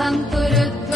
शुभम् कुरु